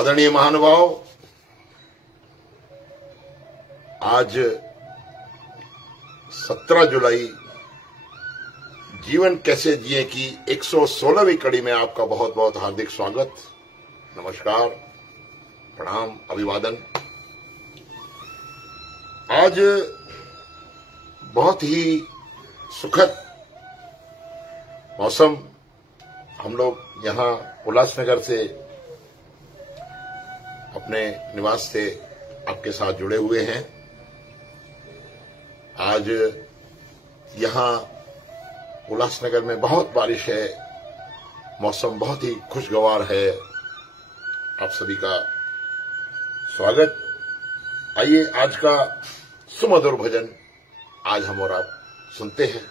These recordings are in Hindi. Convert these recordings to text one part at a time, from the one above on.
आदरणीय महानुभाव, आज 17 जुलाई जीवन कैसे जिए की 116वीं कड़ी में आपका बहुत बहुत हार्दिक स्वागत, नमस्कार, प्रणाम, अभिवादन। आज बहुत ही सुखद मौसम, हम लोग यहाँ उल्लासनगर से अपने निवास से आपके साथ जुड़े हुए हैं। आज यहाँ उल्लासनगर में बहुत बारिश है, मौसम बहुत ही खुशगवार है। आप सभी का स्वागत। आइए आज का सुमधुर भजन आज हम और आप सुनते हैं।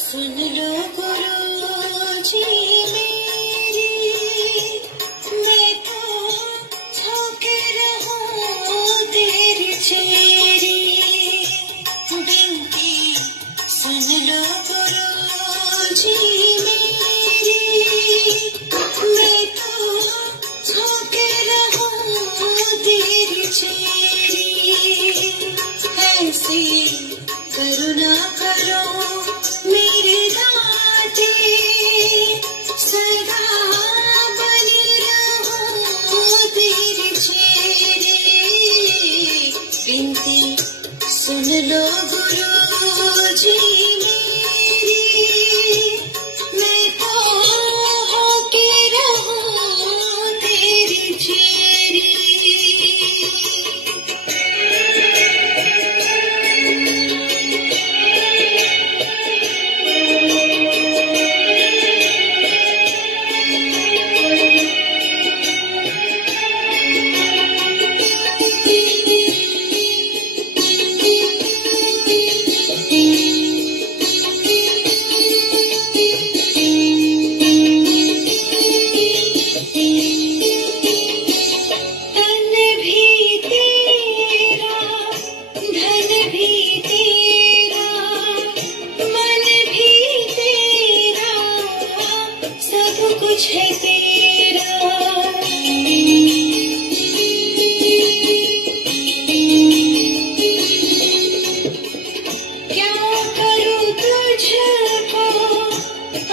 सुन लो गुरुजी मेरी, मैं तो झोंके रहूं तेरी चेरी। बिनती सुन लो गुरुजी मेरी, मैं तो झोंके रहूं तेरी चेरी। ऐसी करुणा करो मेरे दाते, सदा बनी रहूं तेरी चेरी। बिनती सुन लो गुरुजी मेरी, मैं तो होके रहूं तेरी चेरी। कुछ है तेरा, क्या करूं तुझको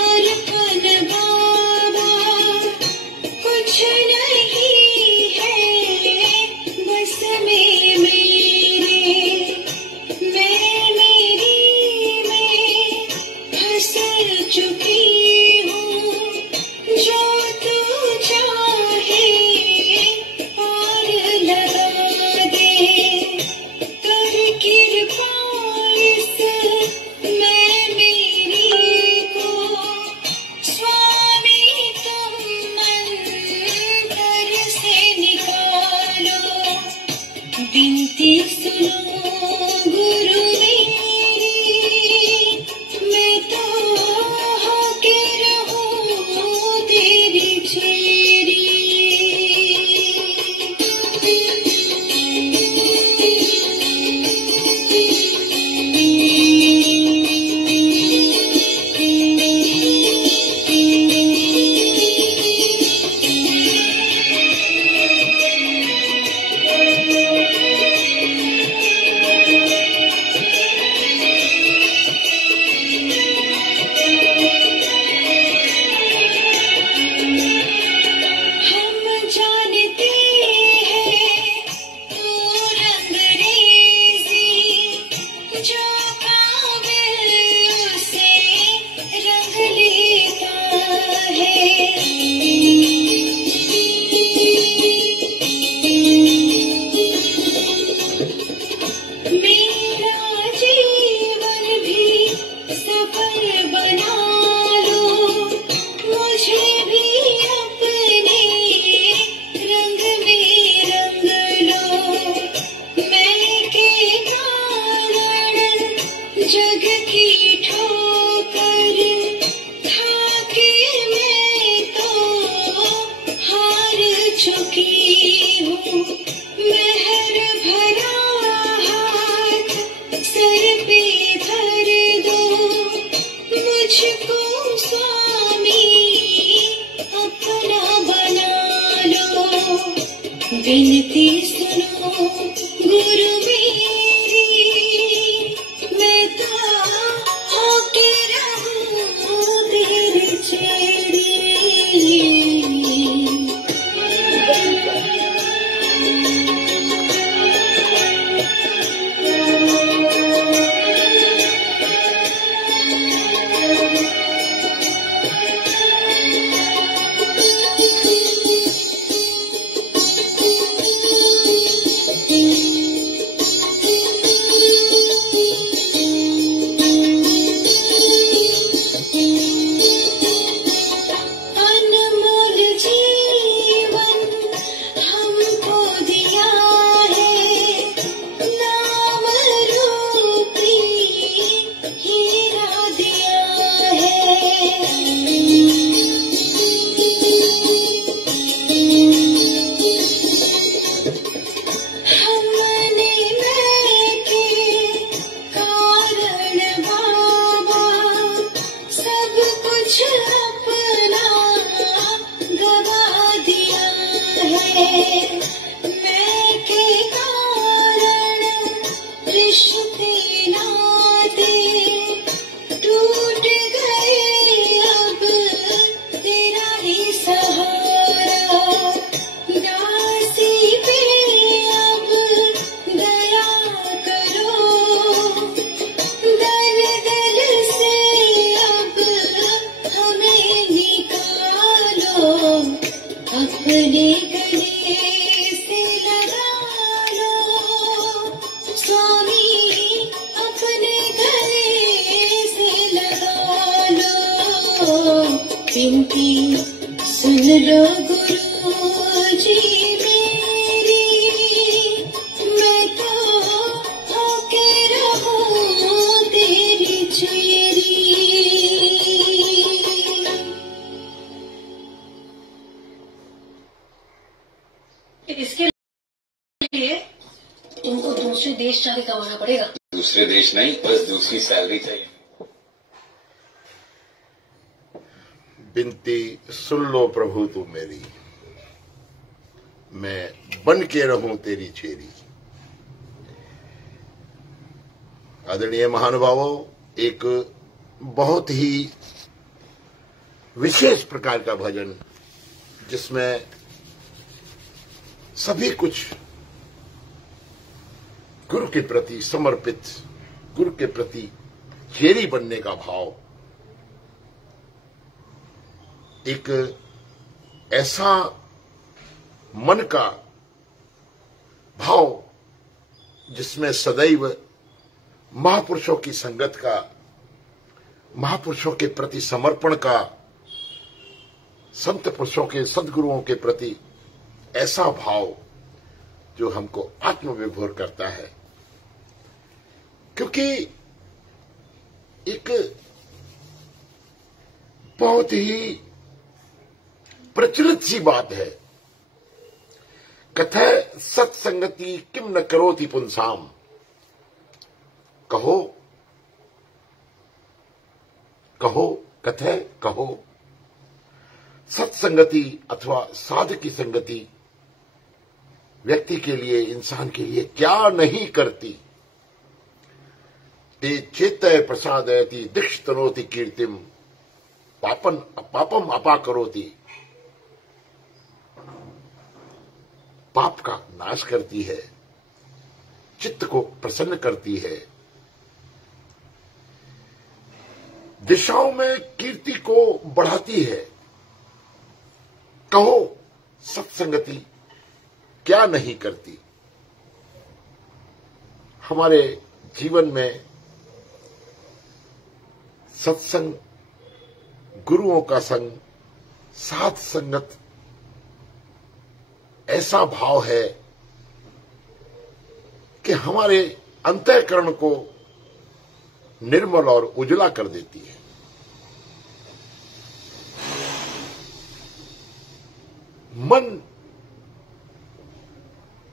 अर्पण बाबा। कुछ नहीं है बस में मेरे, मैं मेरी में फंस चुकी हूँ। जो तू चाहे और लगा दे, कर कृपा इस मैं मेरी को। स्वामी तुम मंतर से निकालो, बिनती सुनो गुरु मेरी, मैं तो होके रहूं तेरी चेरी। जग की ठोकर खा के मैं तो हार चुकी हूँ। मेहर भरा हाथ सर पे धर दो, मुझको स्वामी अपना बना लो। विनती सुनो गुरु मेरी, मैं तो होके रहूं तेरी चेरी। अनमोल जीवन हमको दिया है, नाम रूपी हीरा दिया है। हमने के कारण बाबा सब कुछ अपना गवा दिया है। मैं के कारण रिश्ते नाते टूट गए, अब तेरा ही सहारा। दासी पे अब दया करो, दल दल से अब हमें निकालो। अपने गले से लगा लो स्वामी, अपने गले से लगा लो। विनती सुन लो गुरु जी मेरी, मैं तो होके रहूं तेरी चेरी। इसके लिए तुमको दूसरे देश जाके कमाना पड़ेगा। दूसरे देश नहीं, बस दूसरी सैलरी चाहिए। विनती सुन लो प्रभु तू मेरी, मैं बन के रहूं तेरी चेरी। आदरणीय महानुभावों, एक बहुत ही विशेष प्रकार का भजन जिसमें सभी कुछ गुरु के प्रति समर्पित, गुरु के प्रति चेरी बनने का भाव, एक ऐसा मन का भाव जिसमें सदैव महापुरुषों की संगत का, महापुरुषों के प्रति समर्पण का, संत पुरुषों के, सद्गुरुओं के प्रति ऐसा भाव जो हमको आत्मविभोर करता है। क्योंकि एक बहुत ही प्रचलित सी बात है, कथय सत्संगति किम न करोति पुंसाम। कहो कहो कथय कहो, सत्संगति अथवा साध की संगति व्यक्ति के लिए, इंसान के लिए क्या नहीं करती। ते चेतय प्रसादयति दिक्षतनोति कीर्तिम, पापम अपा करोति। पाप का नाश करती है, चित्त को प्रसन्न करती है, दिशाओं में कीर्ति को बढ़ाती है। कहो सत्संगति क्या नहीं करती। हमारे जीवन में सत्संग, गुरुओं का संग, साथ संगत ऐसा भाव है कि हमारे अंतःकरण को निर्मल और उजला कर देती है। मन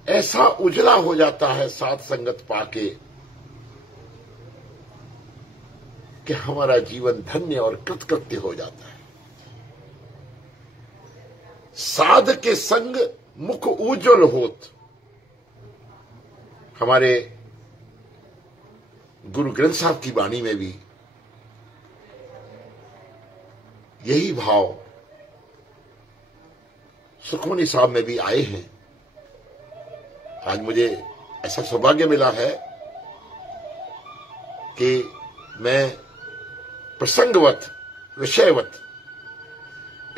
ऐसा उजला हो जाता है साध संगत पाके कि हमारा जीवन धन्य और कृतकृत्य हो जाता है। साध के संग मुख उज्ज्वल होत, हमारे गुरु ग्रंथ साहब की वाणी में भी यही भाव सुखमनी साहब में भी आए हैं। आज मुझे ऐसा सौभाग्य मिला है कि मैं प्रसंगवत विषयवत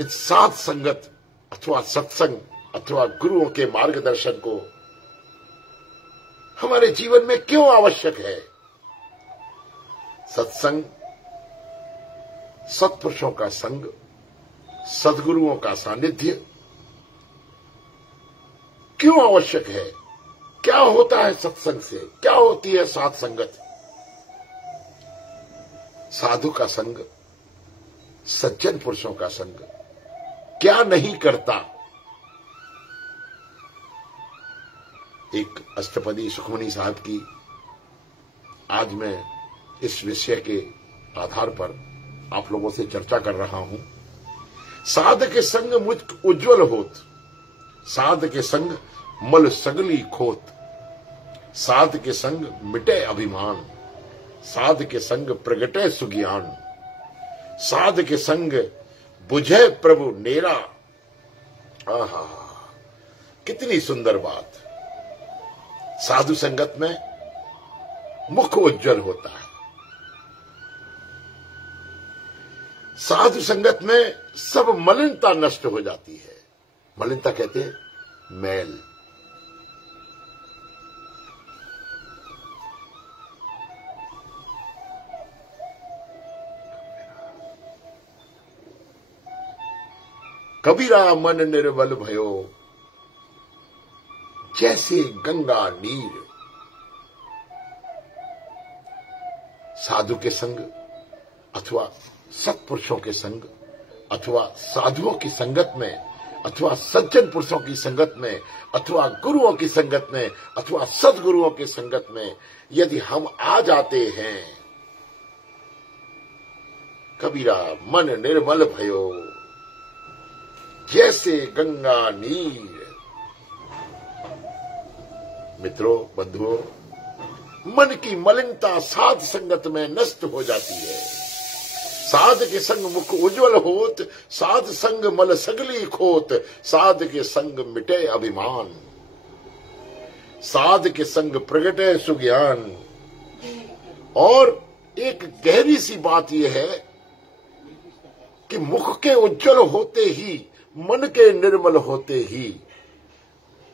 इस साध संगत अथवा सत्संग अथवा गुरुओं के मार्गदर्शन को हमारे जीवन में क्यों आवश्यक है। सत्संग, सत्पुरुषों का संग, सद्गुरुओं का सानिध्य क्यों आवश्यक है। क्या होता है सत्संग से, क्या होती है साध संगत। साधु का संग, सज्जन पुरुषों का संग क्या नहीं करता। एक अष्टपदी सुखमनी साहब की आज मैं इस विषय के आधार पर आप लोगों से चर्चा कर रहा हूं। साध के संग मुझ उज्ज्वल होत, साध के संग मल सगली खोत, साध के संग मिटे अभिमान, साध के संग प्रगटे सुज्ञान, साध के संग बुझे प्रभु नेरा। आहा, कितनी सुंदर बात। साधु संगत में मुख उज्जवल होता है। साधु संगत में सब मलिनता नष्ट हो जाती है। मलिनता कहते हैं मैल। कबीरा मन निर्मल भयो, जैसे गंगा नीर। साधु के संग अथवा सत्पुरुषों के संग अथवा साधुओं की संगत में अथवा सज्जन पुरुषों की संगत में अथवा गुरुओं की संगत में अथवा सद्गुरुओं की संगत में यदि हम आ जाते हैं, कबीरा मन निर्मल भयो, जैसे गंगा नीर। मित्रों, बंधुओं, मन की मलिनता साध संगत में नष्ट हो जाती है। साध के संग मुख उज्ज्वल होत, साध संग मल सगली खोत, साध के संग मिटे अभिमान, साध के संग प्रगटे सुज्ञान। और एक गहरी सी बात यह है कि मुख के उज्ज्वल होते ही, मन के निर्मल होते ही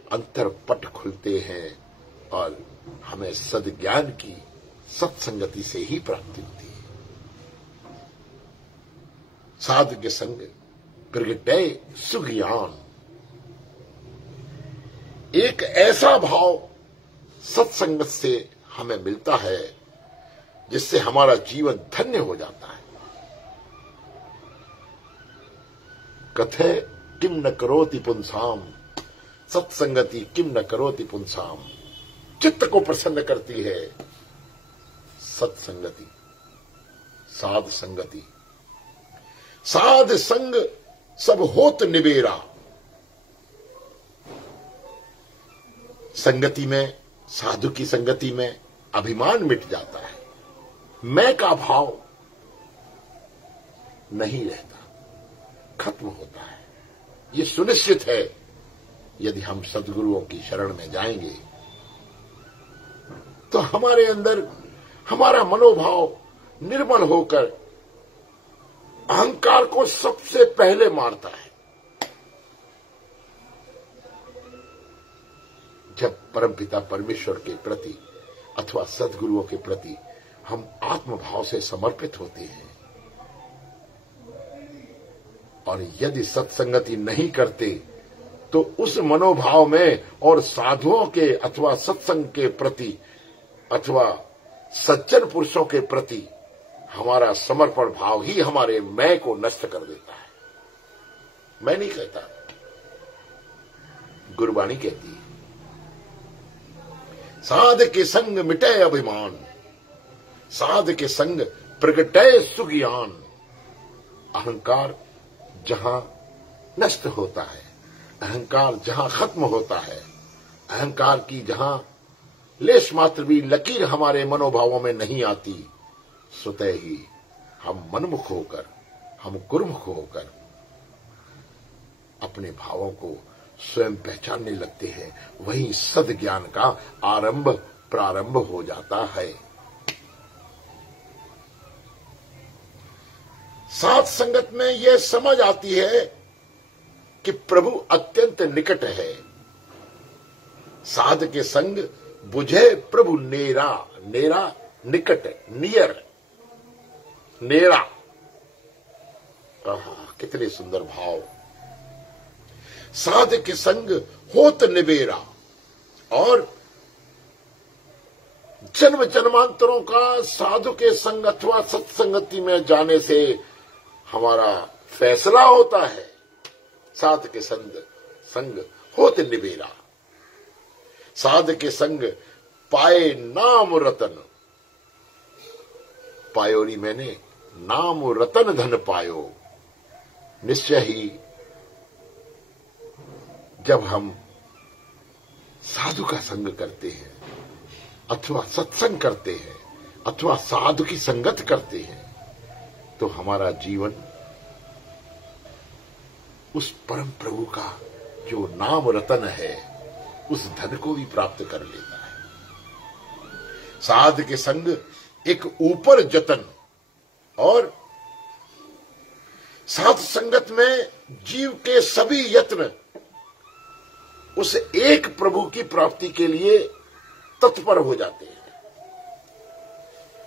अंतर पट खुलते हैं और हमें सद्ज्ञान की सत्संगति से ही प्राप्ति होती है। साध के संग प्रगटे सुज्ञान। एक ऐसा भाव सत्संगत से हमें मिलता है जिससे हमारा जीवन धन्य हो जाता है। कथे किम न करोति पुंसाम, सत्संगति किम न करोति पुंसाम। चित्त को प्रसन्न करती है सत्संगति, साध संगति। साध संग सब होत निबेरा। संगति में, साधु की संगति में अभिमान मिट जाता है। मैं का भाव नहीं रहता, खत्म होता है। ये सुनिश्चित है यदि हम सद्गुरुओं की शरण में जाएंगे तो हमारे अंदर हमारा मनोभाव निर्मल होकर अहंकार को सबसे पहले मारता है। जब परमपिता परमेश्वर के प्रति अथवा सद्गुरुओं के प्रति हम आत्मभाव से समर्पित होते हैं और यदि सत्संगति नहीं करते तो उस मनोभाव में और साधुओं के अथवा सत्संग के प्रति अथवा सज्जन पुरुषों के प्रति हमारा समर्पण भाव ही हमारे मैं को नष्ट कर देता है। मैं नहीं कहता, गुरबाणी कहती है, साध के संग मिटे अभिमान, साध के संग प्रगटे सुज्ञान। अहंकार जहां नष्ट होता है, अहंकार जहां खत्म होता है, अहंकार की जहां लेश मात्र भी लकीर हमारे मनोभावों में नहीं आती, स्वतः ही हम मनमुख होकर, हम गुरुमुख होकर अपने भावों को स्वयं पहचानने लगते हैं। वहीं सद ज्ञान का प्रारंभ हो जाता है। साथ संगत में यह समझ आती है कि प्रभु अत्यंत निकट है। साध के संग बुझे प्रभु नेरा, नेरा निकट, नियर, नेरा। कितने सुंदर भाव। साध के संग होत निबेरा, और जन्म जन्मांतरों का साधु के संग अथवा सत्संगति में जाने से हमारा फैसला होता है। साध के संग होत निबेरा, साध के संग पाए नाम रतन। पायोरी मैंने नाम रतन धन पायो। निश्चय ही जब हम साधु का संग करते हैं अथवा सत्संग करते हैं अथवा साधु की संगत करते हैं, तो हमारा जीवन उस परम प्रभु का जो नाम रतन है उस धन को भी प्राप्त कर लेता है। साध के संग एक ऊपर जतन, और साध संगत में जीव के सभी यत्न उस एक प्रभु की प्राप्ति के लिए तत्पर हो जाते हैं।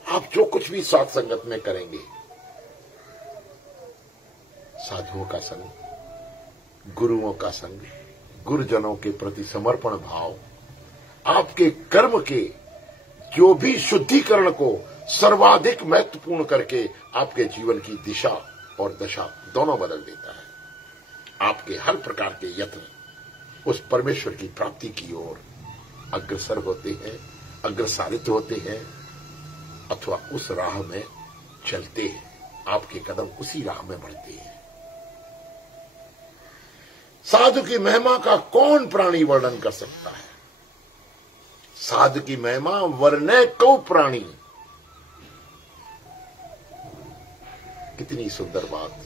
आप जो कुछ भी साध संगत में करेंगे, साधुओं का संग, गुरुओं का संग, गुरुजनों के प्रति समर्पण भाव, आपके कर्म के जो भी शुद्धिकरण को सर्वाधिक महत्वपूर्ण करके आपके जीवन की दिशा और दशा दोनों बदल देता है। आपके हर प्रकार के यत्न उस परमेश्वर की प्राप्ति की ओर अग्रसर होते हैं, अग्रसारित होते हैं, अथवा उस राह में चलते हैं। आपके कदम उसी राह में बढ़ते हैं। साधु की महिमा का कौन प्राणी वर्णन कर सकता है? साधु की महिमा वर्णे कौ प्राणी। कितनी सुंदर बात।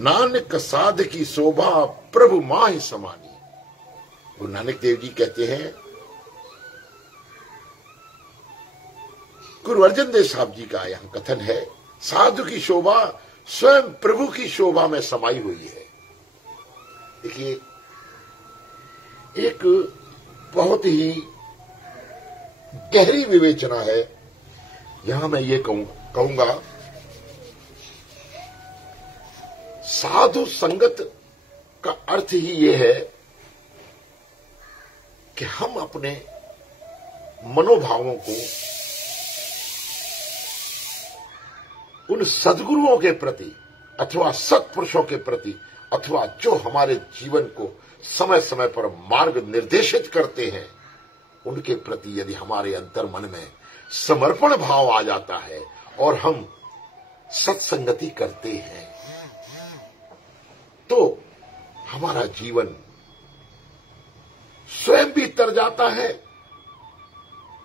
नानक साध की शोभा प्रभु माहि समानी। गुरु नानक देव जी कहते हैं, गुरु अर्जन देव साहब जी का यहां कथन है, साधु की शोभा स्वयं प्रभु की शोभा में समाई हुई है। देखिए, एक बहुत ही गहरी विवेचना है। यहां मैं ये कहूंगा, साधु संगत का अर्थ ही ये है कि हम अपने मनोभावों को उन सद्गुरुओं के प्रति अथवा सत्पुरुषों के प्रति अथवा जो हमारे जीवन को समय समय पर मार्ग निर्देशित करते हैं, उनके प्रति यदि हमारे अंतर मन में समर्पण भाव आ जाता है और हम सत्संगति करते हैं, तो हमारा जीवन स्वयं भी तर जाता है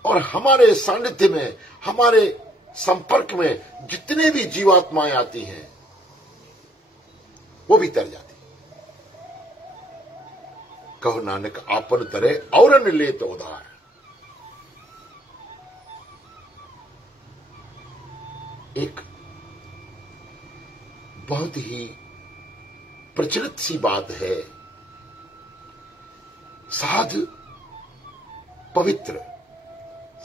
और हमारे सानिध्य में, हमारे संपर्क में जितने भी जीवात्माएं आती हैं वो भी तर जाती। कहो नानक आपन तरे औरन ले तो उधार। एक बहुत ही प्रचलित सी बात है, साध पवित्र,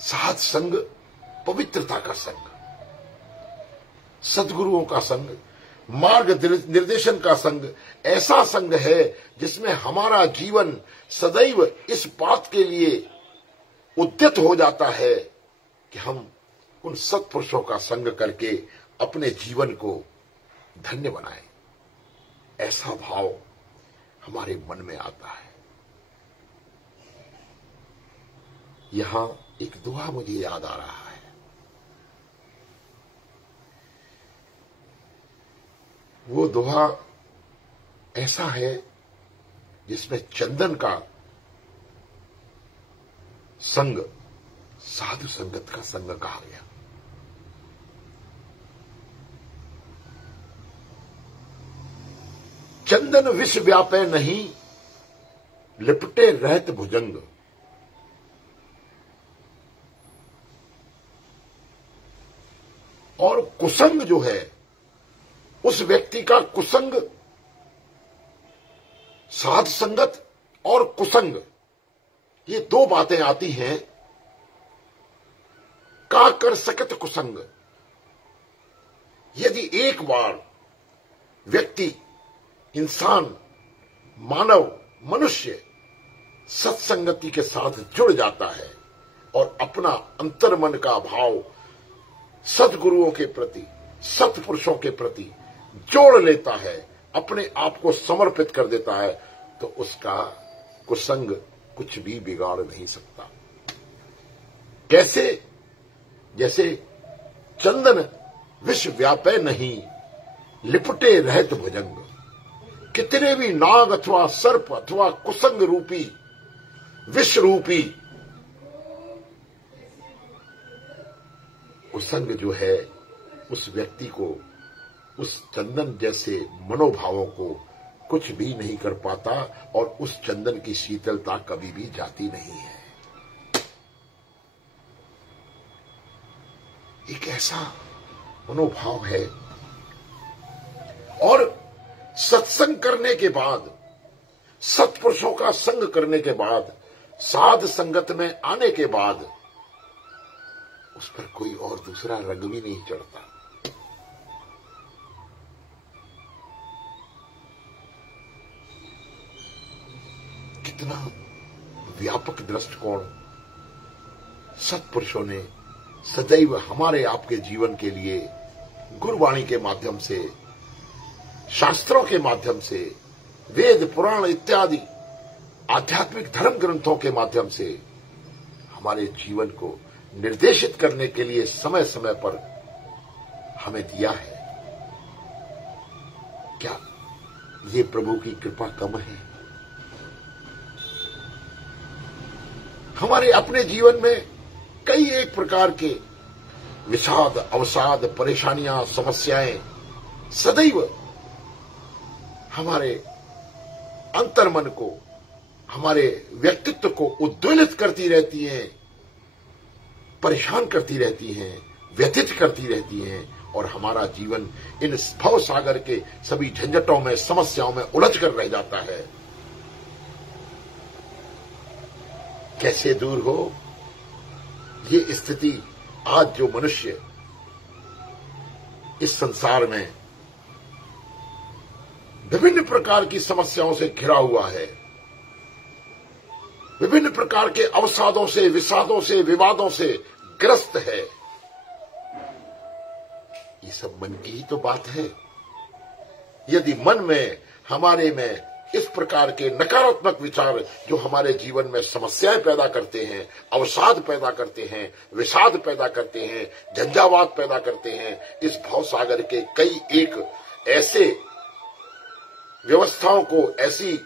साध संग पवित्रता का संग, सद्गुरुओं का संग, मार्ग निर्देशन का संग ऐसा संग है जिसमें हमारा जीवन सदैव इस बात के लिए उद्यत हो जाता है कि हम उन सत्पुरुषों का संग करके अपने जीवन को धन्य बनाएं। ऐसा भाव हमारे मन में आता है। यहां एक दुआ मुझे याद आ रहा है। वो दुआ ऐसा है जिसमें चंदन का संग साधु संगत का संग कहा गया। चंदन विष व्यापे नहीं, लिपटे रहत भुजंग। और कुसंग जो है, उस व्यक्ति का कुसंग, साध संगत और कुसंग, ये दो बातें आती हैं। का कर सकत कुसंग। यदि एक बार व्यक्ति, इंसान, मानव, मनुष्य सत्संगति के साथ जुड़ जाता है और अपना अंतर्मन का भाव सद्गुरुओं के प्रति, सत्पुरुषों के प्रति जोड़ लेता है, अपने आप को समर्पित कर देता है, तो उसका कुसंग कुछ भी बिगाड़ नहीं सकता। कैसे? जैसे चंदन विष व्यापे नहीं, लिपटे रहत भुजंग। कितने भी नाग अथवा सर्प अथवा कुसंग रूपी, विष रूपी कुसंग जो है, उस व्यक्ति को, उस चंदन जैसे मनोभावों को कुछ भी नहीं कर पाता और उस चंदन की शीतलता कभी भी जाती नहीं है। एक ऐसा मनोभाव है। और सत्संग करने के बाद, सत्पुरुषों का संग करने के बाद, साध संगत में आने के बाद उस पर कोई और दूसरा रंग भी नहीं चढ़ता। कितना व्यापक दृष्टिकोण सत्पुरुषों ने सदैव हमारे आपके जीवन के लिए गुरुवाणी के माध्यम से, शास्त्रों के माध्यम से, वेद पुराण इत्यादि आध्यात्मिक धर्म ग्रंथों के माध्यम से हमारे जीवन को निर्देशित करने के लिए समय समय पर हमें दिया है। क्या ये प्रभु की कृपा कम है? हमारे अपने जीवन में कई एक प्रकार के विषाद, अवसाद, परेशानियां, समस्याएं सदैव हमारे अंतर्मन को, हमारे व्यक्तित्व को उद्वेलित करती रहती हैं, परेशान करती रहती हैं, व्यथित करती रहती हैं और हमारा जीवन इन भव सागर के सभी झंझटों में, समस्याओं में उलझ कर रह जाता है। कैसे दूर हो ये स्थिति? आज जो मनुष्य इस संसार में विभिन्न प्रकार की समस्याओं से घिरा हुआ है, विभिन्न प्रकार के अवसादों से, विषादों से, विवादों से ग्रस्त है, ये सब मन की ही तो बात है। यदि मन में, हमारे में इस प्रकार के नकारात्मक विचार जो हमारे जीवन में समस्याएं पैदा करते हैं, अवसाद पैदा करते हैं, विषाद पैदा करते हैं, झंझावात पैदा करते हैं, इस भवसागर के कई एक ऐसे व्यवस्थाओं को, ऐसी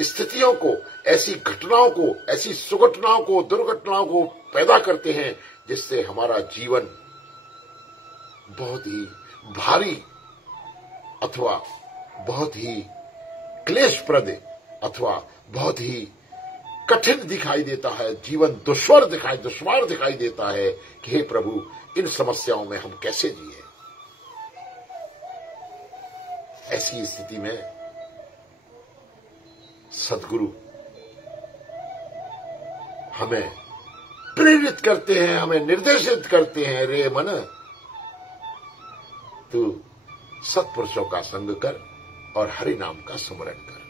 स्थितियों को, ऐसी घटनाओं को, ऐसी सुघटनाओं को, दुर्घटनाओं को पैदा करते हैं जिससे हमारा जीवन बहुत ही भारी अथवा बहुत ही क्लेशप्रद अथवा बहुत ही कठिन दिखाई देता है, जीवन दुश्वार दिखाई देता है कि हे प्रभु, इन समस्याओं में हम कैसे जिए। ऐसी स्थिति में सद्गुरु हमें प्रेरित करते हैं, हमें निर्देशित करते हैं, रे मन तू सत्पुरुषों का संग कर और हरि नाम का स्मरण कर।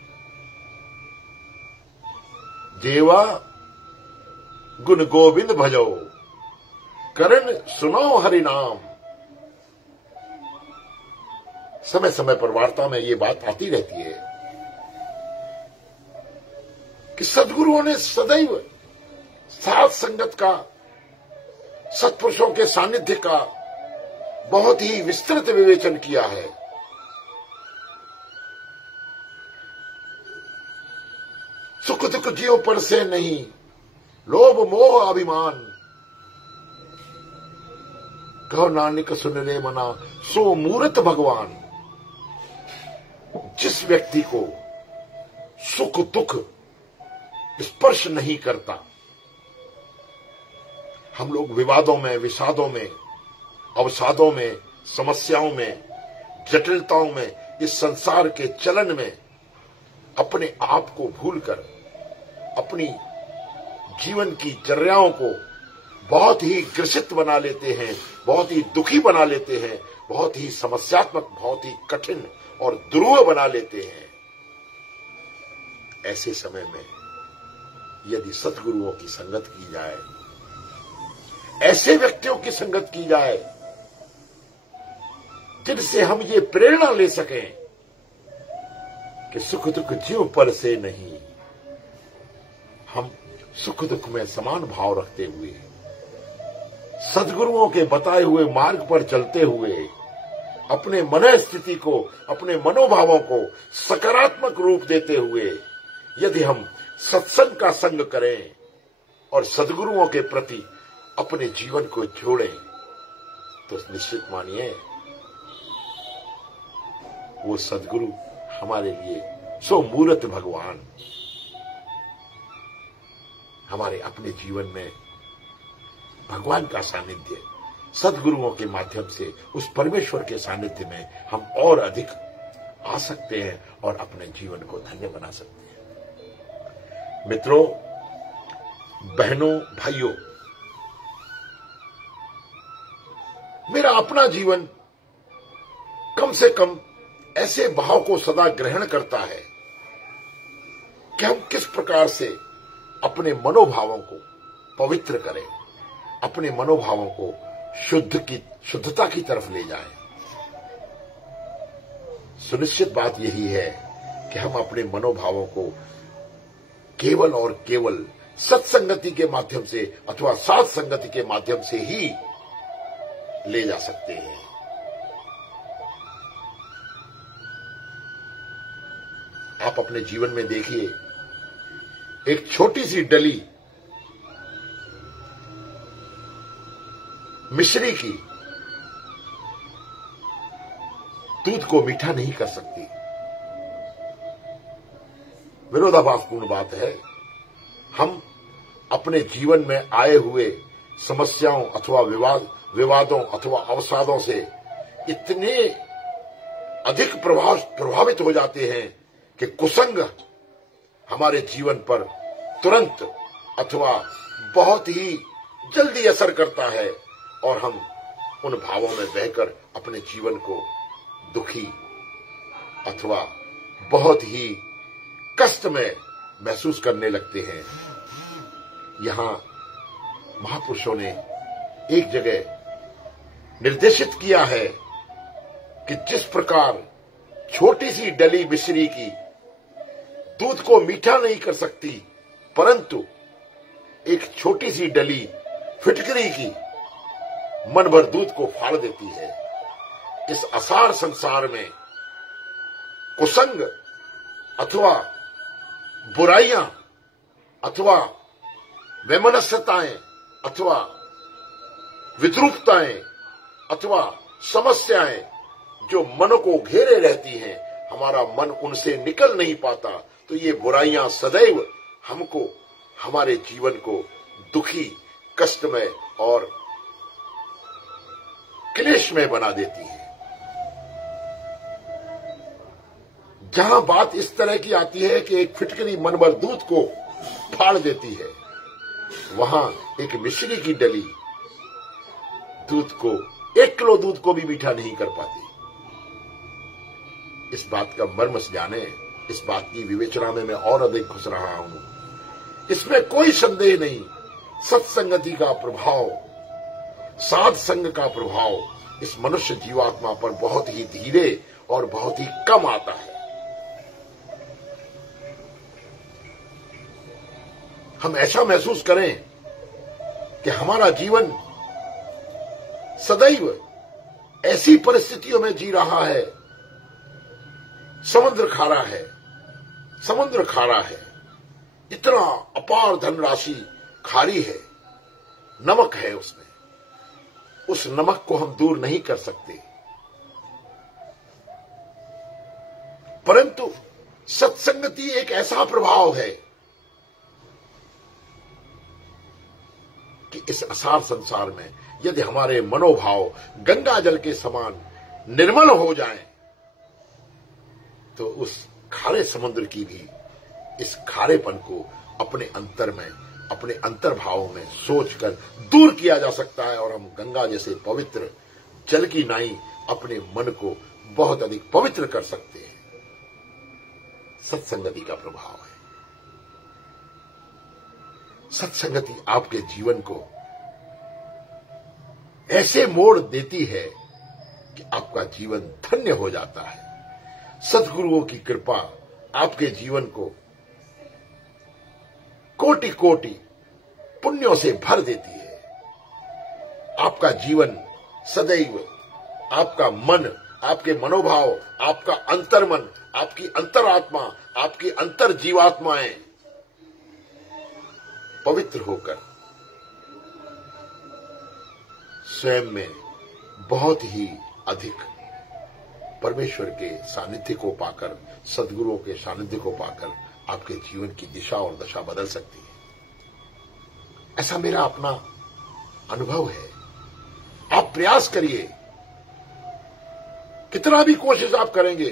जेवा गुण गोविंद भजो, करण सुनो हरि नाम। समय समय पर वार्ता में ये बात आती रहती है कि सद्गुरुओं ने सदैव साथ संगत का, सत्पुरुषों के सानिध्य का बहुत ही विस्तृत विवेचन किया है। सुख दुख जियो पर से नहीं, लोभ मोह अभिमान। कहो नानक सुन रे मना, सो मूरत भगवान। जिस व्यक्ति को सुख दुख स्पर्श नहीं करता, हम लोग विवादों में, विषादों में, अवसादों में, समस्याओं में, जटिलताओं में, इस संसार के चलन में अपने आप को भूलकर अपनी जीवन की चर्याओं को बहुत ही ग्रसित बना लेते हैं, बहुत ही दुखी बना लेते हैं, बहुत ही समस्यात्मक, बहुत ही कठिन और दुरूह बना लेते हैं। ऐसे समय में यदि सद्गुरुओं की संगत की जाए, ऐसे व्यक्तियों की संगत की जाए जिनसे हम ये प्रेरणा ले सकें कि सुख दुख जीव पर से नहीं, हम सुख दुख में समान भाव रखते हुए, सद्गुरुओं के बताए हुए मार्ग पर चलते हुए, अपने मन स्थिति को, अपने मनोभावों को सकारात्मक रूप देते हुए यदि हम सत्संग का संग करें और सद्गुरुओं के प्रति अपने जीवन को जोड़ें, तो निश्चित मानिए वो सद्गुरु हमारे लिए सो मूरत भगवान हमारे अपने जीवन में भगवान का सानिध्य, सद्गुरुओं के माध्यम से उस परमेश्वर के सानिध्य में हम और अधिक आ सकते हैं और अपने जीवन को धन्य बना सकते हैं। मित्रों, बहनों, भाइयों, मेरा अपना जीवन कम से कम ऐसे भाव को सदा ग्रहण करता है कि हम किस प्रकार से अपने मनोभावों को पवित्र करें, अपने मनोभावों को शुद्धता की तरफ ले जाएं। सुनिश्चित बात यही है कि हम अपने मनोभावों को केवल और केवल सत्संगति के माध्यम से अथवा साथ संगति के माध्यम से ही ले जा सकते हैं। आप अपने जीवन में देखिए, एक छोटी सी डली मिश्री की दूध को मीठा नहीं कर सकती। विरोधाभासपूर्ण बात है। हम अपने जीवन में आए हुए समस्याओं अथवा विवादों अथवा अवसादों से इतने अधिक प्रभावित हो जाते हैं कि कुसंग हमारे जीवन पर तुरंत अथवा बहुत ही जल्दी असर करता है और हम उन भावों में बहकर अपने जीवन को दुखी अथवा बहुत ही कष्ट में महसूस करने लगते हैं। यहां महापुरुषों ने एक जगह निर्देशित किया है कि जिस प्रकार छोटी सी डली मिश्री की दूध को मीठा नहीं कर सकती, परंतु एक छोटी सी डली फिटकरी की मन भर दूध को फाड़ देती है। इस असार संसार में कुसंग अथवा बुराइयां अथवा वैमनस्यताएं अथवा विद्रूपताएं अथवा समस्याएं जो मन को घेरे रहती हैं, हमारा मन उनसे निकल नहीं पाता, तो ये बुराइयां सदैव हमको, हमारे जीवन को दुखी, कष्टमय और क्लेशमय बना देती है। जहां बात इस तरह की आती है कि एक फिटकरी मन भर दूध को फाड़ देती है, वहां एक मिश्री की डली दूध को, 1 किलो दूध को भी मीठा नहीं कर पाती। इस बात का मर्म जाने, इस बात की विवेचना में मैं और अधिक घुस रहा हूं। इसमें कोई संदेह नहीं, सत्संगति का प्रभाव साध संग का प्रभाव इस मनुष्य जीवात्मा पर बहुत ही धीरे और बहुत ही कम आता है। हम ऐसा महसूस करें कि हमारा जीवन सदैव ऐसी परिस्थितियों में जी रहा है। समुद्र खारा है, इतना अपार धनराशि खारी है, नमक है उसमें, उस नमक को हम दूर नहीं कर सकते। परंतु सत्संगति एक ऐसा प्रभाव है कि इस असार संसार में यदि हमारे मनोभाव गंगा जल के समान निर्मल हो जाएं, तो उस खारे समुद्र की भी इस खारेपन को अपने अंतर में, अपने अंतर्भावों में सोचकर दूर किया जा सकता है और हम गंगा जैसे पवित्र जल की नाई अपने मन को बहुत अधिक पवित्र कर सकते हैं। सत्संगति का प्रभाव है। सत्संगति आपके जीवन को ऐसे मोड़ देती है कि आपका जीवन धन्य हो जाता है। सद्गुरुओं की कृपा आपके जीवन को कोटि कोटि पुण्यों से भर देती है। आपका जीवन सदैव, आपका मन, आपके मनोभाव, आपका अंतर्मन, आपकी अंतरात्मा, आपकी अंतर जीवात्माएं पवित्र होकर स्वयं में बहुत ही अधिक परमेश्वर के सानिध्य को पाकर, सद्गुरुओं के सानिध्य को पाकर आपके जीवन की दिशा और दशा बदल सकती है। ऐसा मेरा अपना अनुभव है। आप प्रयास करिए, कितना भी कोशिश आप करेंगे,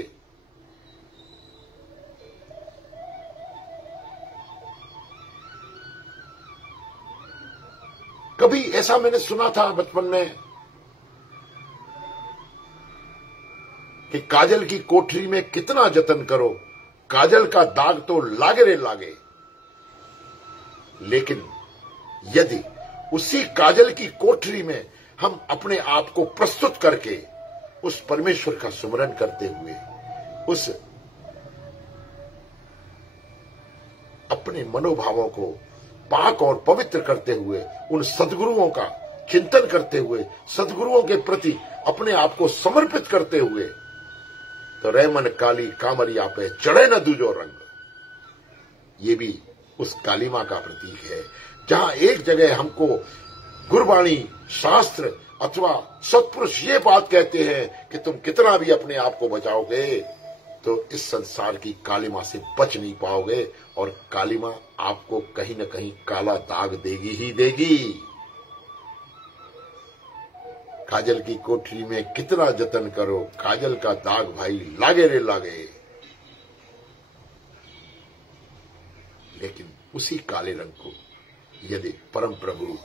कभी ऐसा मैंने सुना था बचपन में कि काजल की कोठरी में कितना जतन करो, काजल का दाग तो लागे रे लागे। लेकिन यदि उसी काजल की कोठरी में हम अपने आप को प्रस्तुत करके उस परमेश्वर का सुमरन करते हुए, उस अपने मनोभावों को पाक और पवित्र करते हुए, उन सद्गुरुओं का चिंतन करते हुए, सद्गुरुओं के प्रति अपने आप को समर्पित करते हुए, तो रहमन काली कामरिया पे चढ़े न दूजो रंग। ये भी उस काली मां का प्रतीक है। जहां एक जगह हमको गुरबाणी, शास्त्र अथवा सत्पुरुष ये बात कहते हैं कि तुम कितना भी अपने आप को बचाओगे तो इस संसार की काली मां से बच नहीं पाओगे और काली मां आपको कहीं न कहीं काला दाग देगी ही देगी। काजल की कोठरी में कितना जतन करो, काजल का दाग भाई लागे रे लागे। लेकिन उसी काले रंग को यदि परम प्रभु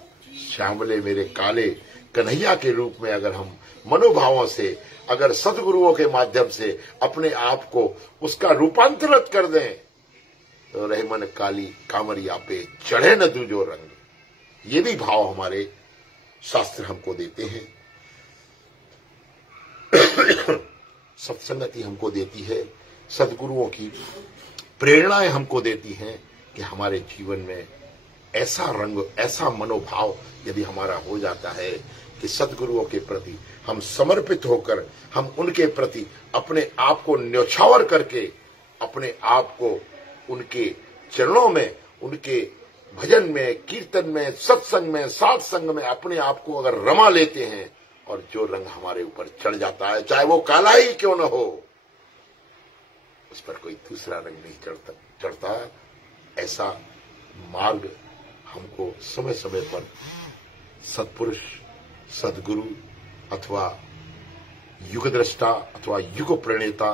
श्यामले मेरे काले कन्हैया के रूप में अगर हम मनोभावों से, अगर सद्गुरुओं के माध्यम से अपने आप को उसका रूपांतरित कर दें, तो रहमन काली कामरिया पे चढ़े न दूजो रंग। ये भी भाव हमारे शास्त्र हमको देते हैं। सत्संगति हमको देती है, सद्गुरुओं की प्रेरणाएं हमको देती हैं कि हमारे जीवन में ऐसा रंग, ऐसा मनोभाव यदि हमारा हो जाता है कि सद्गुरुओं के प्रति हम समर्पित होकर, हम उनके प्रति अपने आप को न्यौछावर करके, अपने आप को उनके चरणों में, उनके भजन में, कीर्तन में, सत्संग में, साध संग में अपने आप को अगर रमा लेते हैं और जो रंग हमारे ऊपर चढ़ जाता है, चाहे वो काला ही क्यों न हो, उस पर कोई दूसरा रंग नहीं चढ़ता। ऐसा मार्ग हमको समय समय पर सत्पुरुष, सद्गुरु अथवा युगद्रष्टा अथवा युग प्रणेता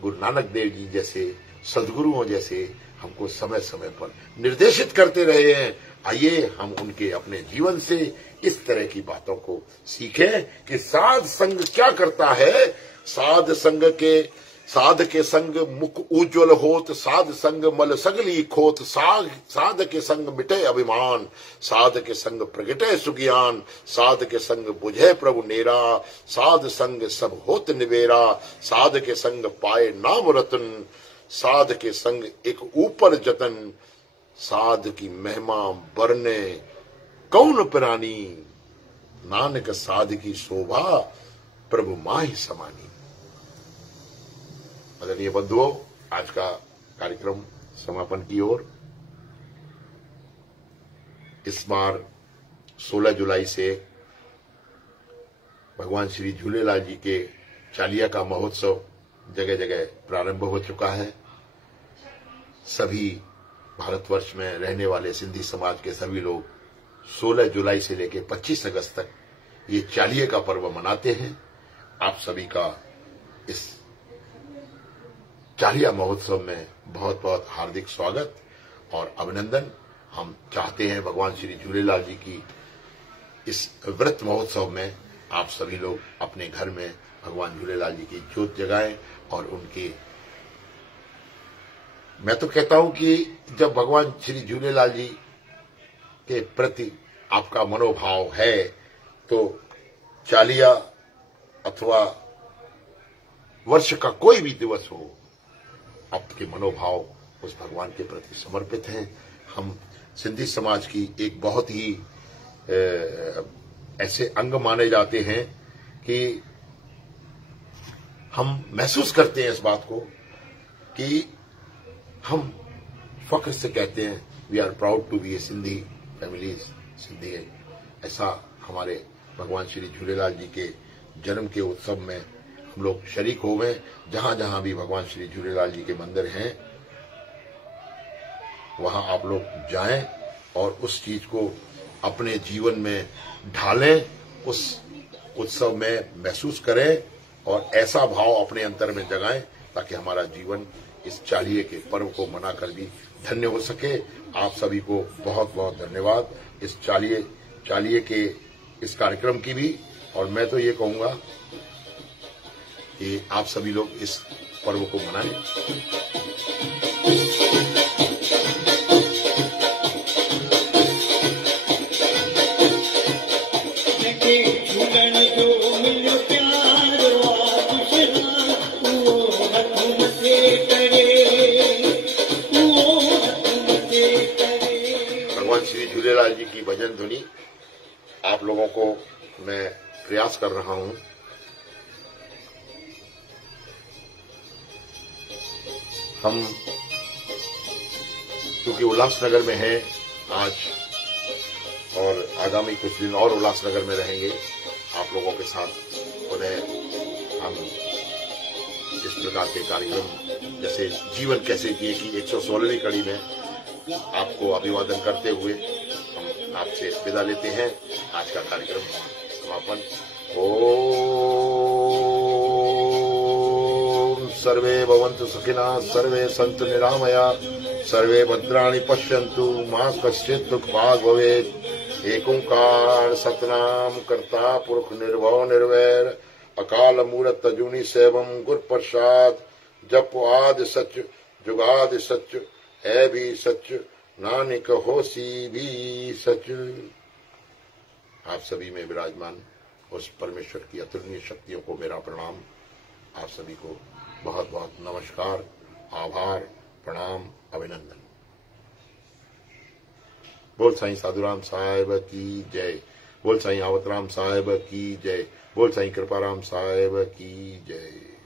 गुरु नानक देव जी जैसे सद्गुरुओं जैसे हमको समय समय पर निर्देशित करते रहे हैं। आइए हम उनके अपने जीवन से इस तरह की बातों को सीखें कि साध संग क्या करता है। साध संग के साध के संग मुख उज्ज्वल होत, साध संग मल सगली खोत, साध के संग मिटे अभिमान, साध के संग प्रगटे सुज्ञान, साध के संग बुझे प्रभु नेरा, साध संग सब होत निवेरा, साध के संग पाए नाम रतन, साध के संग एक ऊपर जतन, साध की महिमा बरने कौन प्राणी, नानक साध की शोभा प्रभु माहि समानी। आदरणीय बंधुओं, आज का कार्यक्रम समापन की ओर। इस बार 16 जुलाई से भगवान श्री झूलेलाल जी के चालिया का महोत्सव जगह जगह प्रारंभ हो चुका है। सभी भारतवर्ष में रहने वाले सिंधी समाज के सभी लोग 16 जुलाई से लेकर 25 अगस्त तक ये चालिये का पर्व मनाते हैं। आप सभी का इस चालिया महोत्सव में बहुत बहुत हार्दिक स्वागत और अभिनंदन। हम चाहते हैं भगवान श्री झूलेलाल जी की इस व्रत महोत्सव में आप सभी लोग अपने घर में भगवान झूलेलाल जी की ज्योत जगाएं और उनके, मैं तो कहता हूं कि जब भगवान श्री झूलेलाल जी के प्रति आपका मनोभाव है तो चालिया अथवा वर्ष का कोई भी दिवस हो, आपके मनोभाव उस भगवान के प्रति समर्पित हैं। हम सिंधी समाज की एक बहुत ही ऐसे अंग माने जाते हैं कि हम महसूस करते हैं इस बात को कि हम फख्र से कहते हैं we are proud to be a Sindhi family, Sindhi. ऐसा हमारे भगवान श्री झूलेलाल जी के जन्म के उत्सव में हम लोग शरीक हो गए। जहां जहां भी भगवान श्री झूलेलाल जी के मंदिर हैं वहां आप लोग जाएं और उस चीज को अपने जीवन में ढालें, उस उत्सव में महसूस करें और ऐसा भाव अपने अंतर में जगाएं ताकि हमारा जीवन इस चालिये के पर्व को मनाकर भी धन्य हो सके। आप सभी को बहुत बहुत धन्यवाद इस चालिये के इस कार्यक्रम की भी। और मैं तो ये कहूंगा कि आप सभी लोग इस पर्व को मनाएं। भगवान श्री झूलेलाल जी की भजन ध्वनि आप लोगों को मैं प्रयास कर रहा हूं। हम क्योंकि उल्लासनगर में हैं आज और आगामी कुछ दिन और उल्लासनगर में रहेंगे, आप लोगों के साथ उन्हें हम इस प्रकार के कार्यक्रम जैसे जीवन कैसे जिए की 116वीं कड़ी में आपको अभिवादन करते हुए हम आपसे विदा लेते हैं। आज का कार्यक्रम समापन। ओम सर्वे भवन्तु सुखिनः, सर्वे सन्तु निरामया, सर्वे भद्राणि पश्यन्तु, मा कश्चित् दुःखभाग् भवेत्। एक ओंकार सतनाम कर्ता पुरुष निर्भव निर्वैर, अकाल मूरत अजूनी सेवम गुर प्रसाद। जप आदि सच जुगादि सच, है भी सच नानक होसी भी सच। आप सभी में विराजमान उस परमेश्वर की अतुलनीय शक्तियों को मेरा प्रणाम। आप सभी को बहुत बहुत नमस्कार, आभार, प्रणाम, अभिनंदन। बोल साईं साधुराम साहिब की जय, बोल साईं आवतराम साहिब की जय, बोल साईं कृपाराम साहिब की जय।